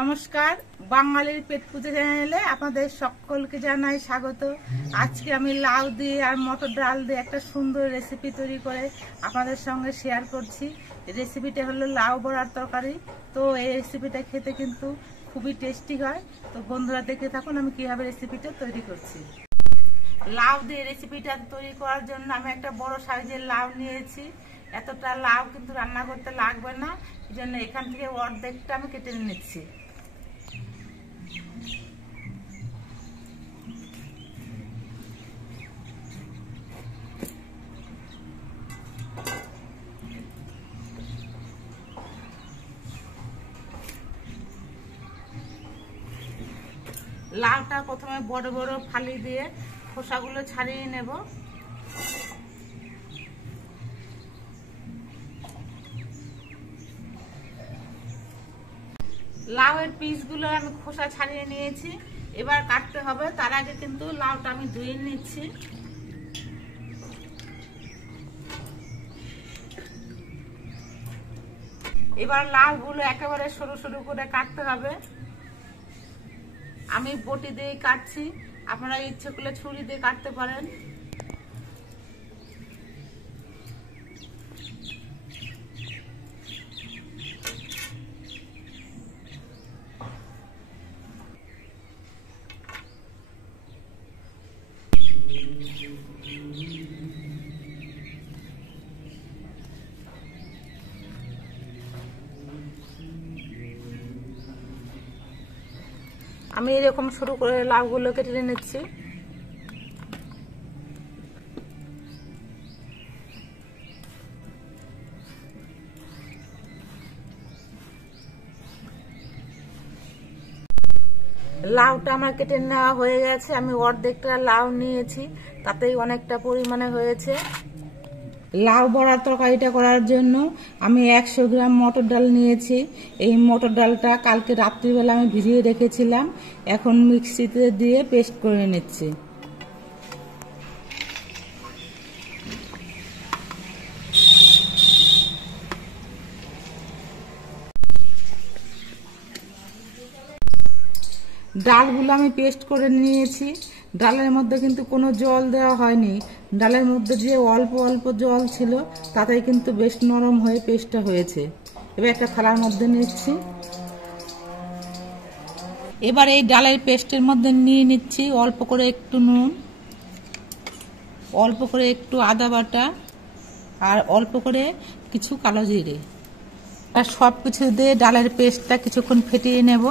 নমস্কার, বাঙালির পেট পুজো চ্যানেলে আপনাদের সকলকে জানাই স্বাগত। আজকে আমি লাউ দিয়ে আর মটর ডাল দিয়ে একটা সুন্দর রেসিপি তৈরি করে আপনাদের সঙ্গে শেয়ার করছি। রেসিপিটা হলো লাউ বড়ার তরকারি। তো এই রেসিপিটা খেতে কিন্তু খুবই টেস্টি হয়। তো বন্ধুরা দেখে থাকুন আমি কিভাবে রেসিপিটা তৈরি করছি। লাউ দিয়ে রেসিপিটা তৈরি করার জন্য আমি একটা বড় সাইজের লাউ নিয়েছি। এতটা লাউ কিন্তু রান্না করতে লাগবে না, এই জন্য এখান থেকে অর্ধেকটা আমি কেটে নিচ্ছি। লাউটা প্রথমে বড় বড় ফালি দিয়ে খোসাগুলো ছাড়িয়ে নেব। লাউয়ের পিসগুলো আমি খোসা ছাড়িয়ে নিয়েছি, এবার কাটতে হবে। তার আগে কিন্তু লাউটা আমি ধুয়ে নিচ্ছি। এবার লাউগুলো একেবারে সরু সরু করে কাটতে হবে। আমি বটি দিয়ে কাটছি, আপনারা ইচ্ছে করলে ছুরি দিয়ে কাটতে পারেন। আমি এরকম শুরু করে লাউগুলো কেটে নিচ্ছি। লাউটা আমার কেটে নেওয়া হয়ে গেছে। আমি অর্ধেকটা লাউ নিয়েছি, তাতেই অনেকটা পরিমাণে হয়েছে। লাউ বড়ার তরকারিটা করার জন্য আমি 100 গ্রাম মটর ডাল নিয়েছি। এই মটর ডালটা কালকে রাত্রিবেলা আমি ভিজিয়ে রেখেছিলাম, এখন মিক্সিতে দিয়ে পেস্ট করে নিচ্ছি। ডালগুলো আমি পেস্ট করে নিয়েছি। ডালের মধ্যে কিন্তু কোনো জল দেওয়া হয়নি, ডালের মধ্যে যে অল্প অল্প জল ছিল তাতেই কিন্তু বেশ নরম হয়ে পেস্টটা হয়েছে। এবার একটা থালার মধ্যে নিচ্ছি। এবার এই ডালের পেস্টের মধ্যে নিয়ে নিচ্ছি অল্প করে একটু নুন, অল্প করে একটু আদা বাটা, আর অল্প করে কিছু কালো জিরে। আর সব কিছু দিয়ে ডালের পেস্টটা কিছুক্ষণ ফেটিয়ে নেব।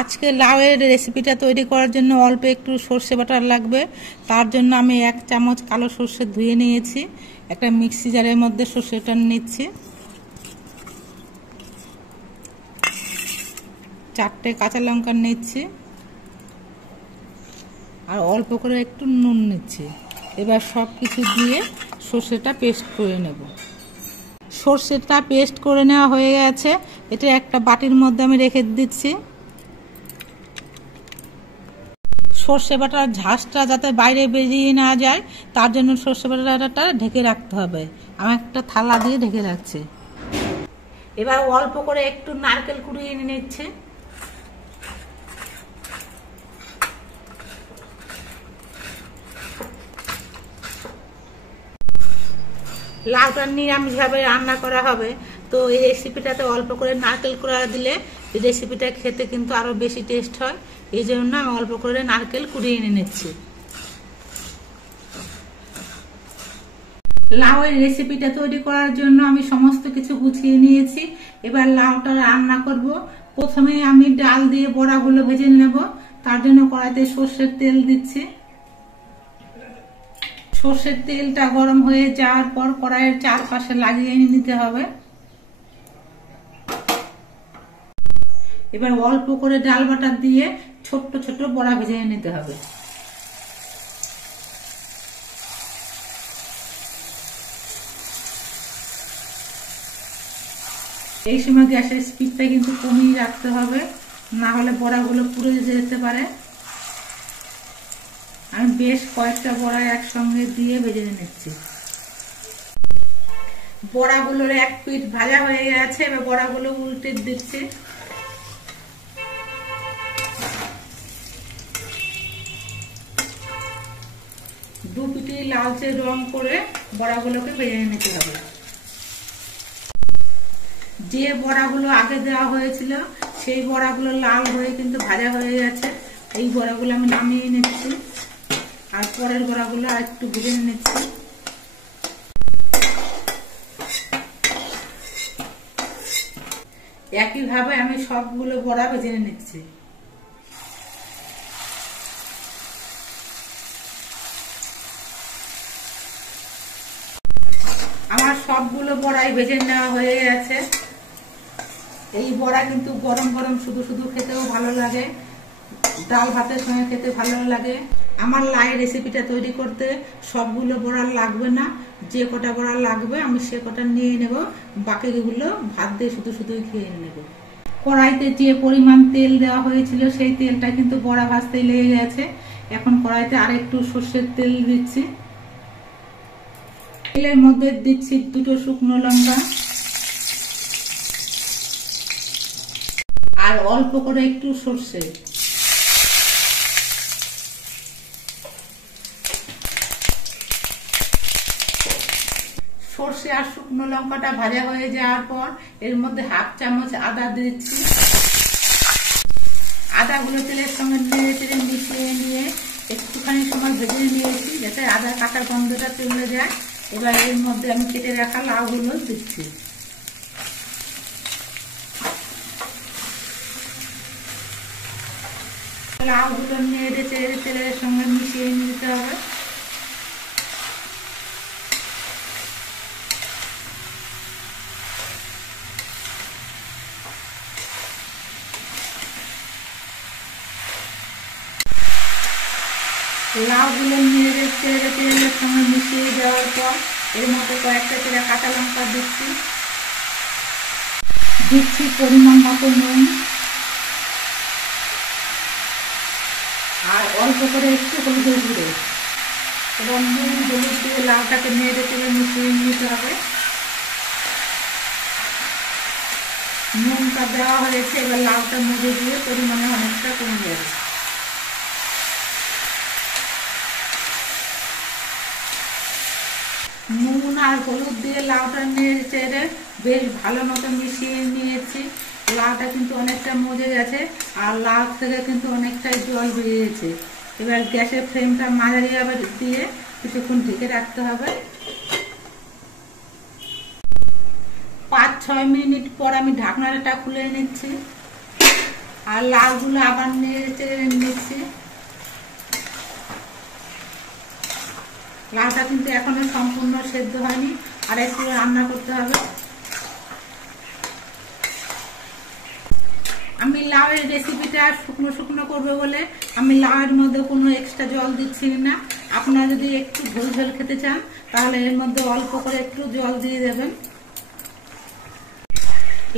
আজকে লাউয়ের রেসিপিটা তৈরি করার জন্য অল্প একটু সর্ষে বাটা লাগবে। তার জন্য আমি 1 চামচ কালো সর্ষে ধুয়ে নিয়েছি। একটা মিক্সি জারের মধ্যে সর্ষেটা নিচ্ছি। 4টে কাঁচা লঙ্কা নিচ্ছি, আর অল্প করে একটু নুন নিচ্ছি। এবার সব কিছু দিয়ে সর্ষেটা পেস্ট করে নেব। সর্ষেটা পেস্ট করে নেওয়া হয়ে গেছে, এটা একটা বাটির মধ্যে আমি রেখে দিচ্ছি। সর্ষে বাটার ঝাঁসটা যাতে বাইরে বেরিয়ে না যায়, তার জন্য সর্ষে বাটাটা ঢেকে রাখতে হবে। আমি একটা থালা দিয়ে ঢেকে রাখছি। এবার অল্প করে একটু নারকেল কুড়িয়ে নিচ্ছে। লাউটা নিরামিষভাবে রান্না করা হবে, তো এই রেসিপিটাতে অল্প করে নারকেল কুড়া দিলে এই রেসিপিটা খেতে কিন্তু আরো বেশি টেস্ট হয়। এই জন্য আমি অল্প করে নারকেল কুড়িয়ে নিচ্ছি। লাউয়ের রেসিপিটা তৈরি করার জন্য আমি সমস্ত কিছু গুছিয়ে নিয়েছি। এবার লাউটা রান্না করব। প্রথমে আমি ডাল দিয়ে বড়াগুলো ভেজে নেব। তার জন্য কড়াইতে সর্ষের তেল দিচ্ছি। সর্ষের তেলটা গরম হয়ে যাওয়ার পর কড়াইয়ের চারপাশে লাগিয়ে নিতে হবে। এবার অল্প করে ডাল বাটা দিয়ে ছোট্ট ছোট্ট বড়া ভেজে নিতে হবে। এই সময় গ্যাসের স্পিডটা কিন্তু কমিয়ে রাখতে হবে, না হলে বড়াগুলো পুড়ে যেতে পারে। আমি বেশ কয়েকটা বড়া একসঙ্গে দিয়ে ভেজে নিচ্ছি। বড়াগুলোর এক পিঠ ভাজা হয়ে গেছে, এবার বড়াগুলো উল্টে দিচ্ছি। দু পিঠে লালচে রং করে বড়াগুলোকে ভেজে নিতে হবে। যে বড়াগুলো আগে দেওয়া হয়েছিল সেই বড়াগুলো লাল হয়ে কিন্তু ভাজা হয়ে গেছে। এই বড়াগুলো আমি নামিয়ে নিচ্ছি, আর পরের বড়াগুলো আর একটু ভেজে নিচ্ছি। একইভাবে আমি সবগুলো বড়া ভেজে নিচ্ছি। আমার সবগুলো বড়াই ভেজে নেওয়া হয়ে গেছে। এই বড়া কিন্তু গরম গরম শুধু শুধু খেতেও ভালো লাগে, ডাল ভাতের সঙ্গে খেতে ভালো লাগে। আমার লাই রেসিপিটা তৈরি করতে সবগুলো বড়া লাগবে না, যে কটা বড়া লাগবে আমি সে কটা নিয়ে নেব, বাকিগুলো ভাত দিয়ে শুধু শুধুই খেয়ে নেব। কড়াইতে যে পরিমাণ তেল দেওয়া হয়েছিল সেই তেলটা কিন্তু বড়া ভাজতে লেগে গেছে। এখন কড়াইতে আরেকটু সর্ষের তেল দিচ্ছি। তেলের মধ্যে দিচ্ছি দুটো শুকনো লঙ্কা আর অল্প করে একটু সর্ষে। সর্ষে আর শুকনো লঙ্কাটা ভাজা হয়ে যাওয়ার পর এর মধ্যে হাফ চামচ আদা দিচ্ছি। আদাগুলো তেলের সঙ্গে নেড়ে চেড়ে মিশিয়ে নিয়ে একটুখানি সময় ভেজে নিয়েছি যাতে আদা কাঁচা গন্ধটা চলে যায়। এবার এর মধ্যে আমি কেটে রাখা লাউগুলো দিচ্ছি। লাউগুলো নেড়ে চেড়ে তেলের সঙ্গে মিশিয়ে নিতে হবে। লাউগুলো নেড়ে চেড়ে তেলের সঙ্গে মিশিয়ে দেওয়ার পর এর মধ্যে কয়েকটা চেরা কাঁচা লঙ্কা দিচ্ছি। দিচ্ছি পরিমাণ মতো নুন আর অল্প করে একটু হলুদের গুঁড়ো। এবং নুন হলুদ দিয়ে লাউটাকে নেড়ে চেড়ে মিশিয়ে নিতে হবে। নুনটা দেওয়া হয়েছে, এবার লাউটা মধ্যে দিয়ে পরিমাণে অনেকটা কমে যাবে। নুন আর হলুদ দিয়ে লাউটা নেড়ে চেড়ে বেশ ভালো মতো মিশিয়ে নিয়েছি। লাউটা কিন্তু অনেকটা মজে গেছে আর লাউ থেকে কিন্তু অনেকটাই জল বেরিয়েছে। এবার গ্যাসের ফ্লেমটা মাঝারি আবার দিয়ে কিছুক্ষণ ঢেকে রাখতে হবে। 5-6 মিনিট পর আমি ঢাকনাটা খুলে নিচ্ছি আর লাউগুলো আবার নেড়ে চেড়ে নিচ্ছি। লাউটা কিন্তু এখনো সম্পূর্ণ সেদ্ধ হয়নি, আর একটু রান্না করতে হবে। আমি লাউয়ের রেসিপিটা শুকনো শুকনো করবো বলে আমি লাউয়ের মধ্যে কোনো এক্সট্রা জল দিচ্ছি না। আপনারা যদি একটু ঝোল ঝোল খেতে চান তাহলে এর মধ্যে অল্প করে একটু জল দিয়ে দেবেন।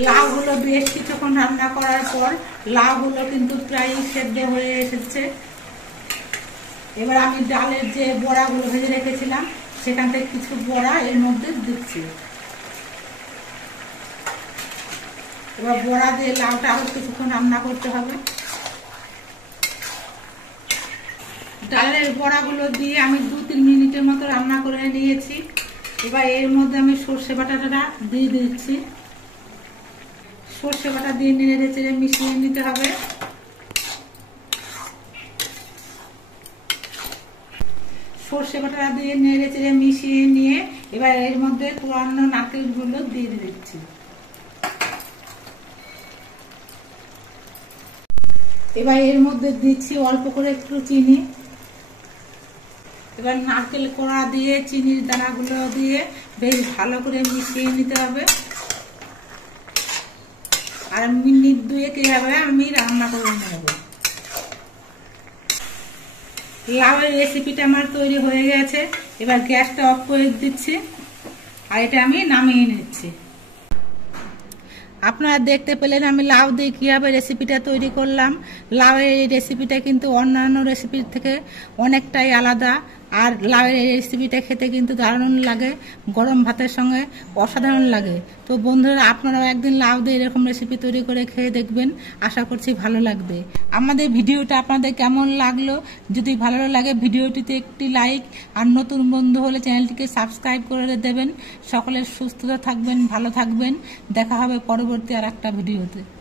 লাউগুলো বেশ কিছুক্ষণ রান্না করার পর লাউগুলো কিন্তু প্রায় সেদ্ধ হয়ে এসেছে। এবার আমি ডালের যে বড়াগুলো ভেজে রেখেছিলাম সেখান থেকে কিছু বড়া এর মধ্যে দিচ্ছি। এবার বড়া দিয়ে লাউটা আরো কিছুক্ষণ রান্না করতে হবে। ডালের বড়াগুলো দিয়ে আমি 2-3 মিনিটের মতো রান্না করে নিয়েছি। এবার এর মধ্যে আমি সর্ষে বাটাটা দিয়ে দিচ্ছি। সর্ষে বাটা দিয়ে নেড়ে চেড়ে মিশিয়ে নিতে হবে। সর্ষে বাটা দিয়ে নেড়ে চেড়ে মিশিয়ে নিয়ে এবার এর মধ্যে পুরানো নারকেলগুলো দিয়ে দিচ্ছি। এবার এর মধ্যে দিচ্ছি অল্প করে একটু চিনি। এবার নারকেল কোড়া দিয়ে চিনির দানাগুলো দিয়ে বেশ ভালো করে মিশিয়ে নিতে হবে। আর মিনিট 2 এভাবে আমি রান্না করে নেব। লাউয়ের রেসিপিটা আমার তৈরি হয়ে গেছে। এবার গ্যাসটা অফ করে দিচ্ছি আর এটা আমি নামিয়ে নিচ্ছি। আপনারা দেখতে পেলেন আমি লাউ দিয়ে কীভাবে রেসিপিটা তৈরি করলাম। লাউয়ের এই রেসিপিটা কিন্তু অন্যান্য রেসিপির থেকে অনেকটাই আলাদা। আর লাউয়ের এই রেসিপিটা খেতে কিন্তু দারুণ লাগে, গরম ভাতের সঙ্গে অসাধারণ লাগে। তো বন্ধুরা, আপনারাও একদিন লাউ দিয়ে এরকম রেসিপি তৈরি করে খেয়ে দেখবেন, আশা করছি ভালো লাগবে। আমাদের ভিডিওটা আপনাদের কেমন লাগলো? যদি ভালো লাগে ভিডিওটিতে একটি লাইক, আর নতুন বন্ধু হলে চ্যানেলটিকে সাবস্ক্রাইব করে দেবেন। সকলের সুস্থতা থাকবেন, ভালো থাকবেন। দেখা হবে পরবর্তী আর একটা ভিডিওতে।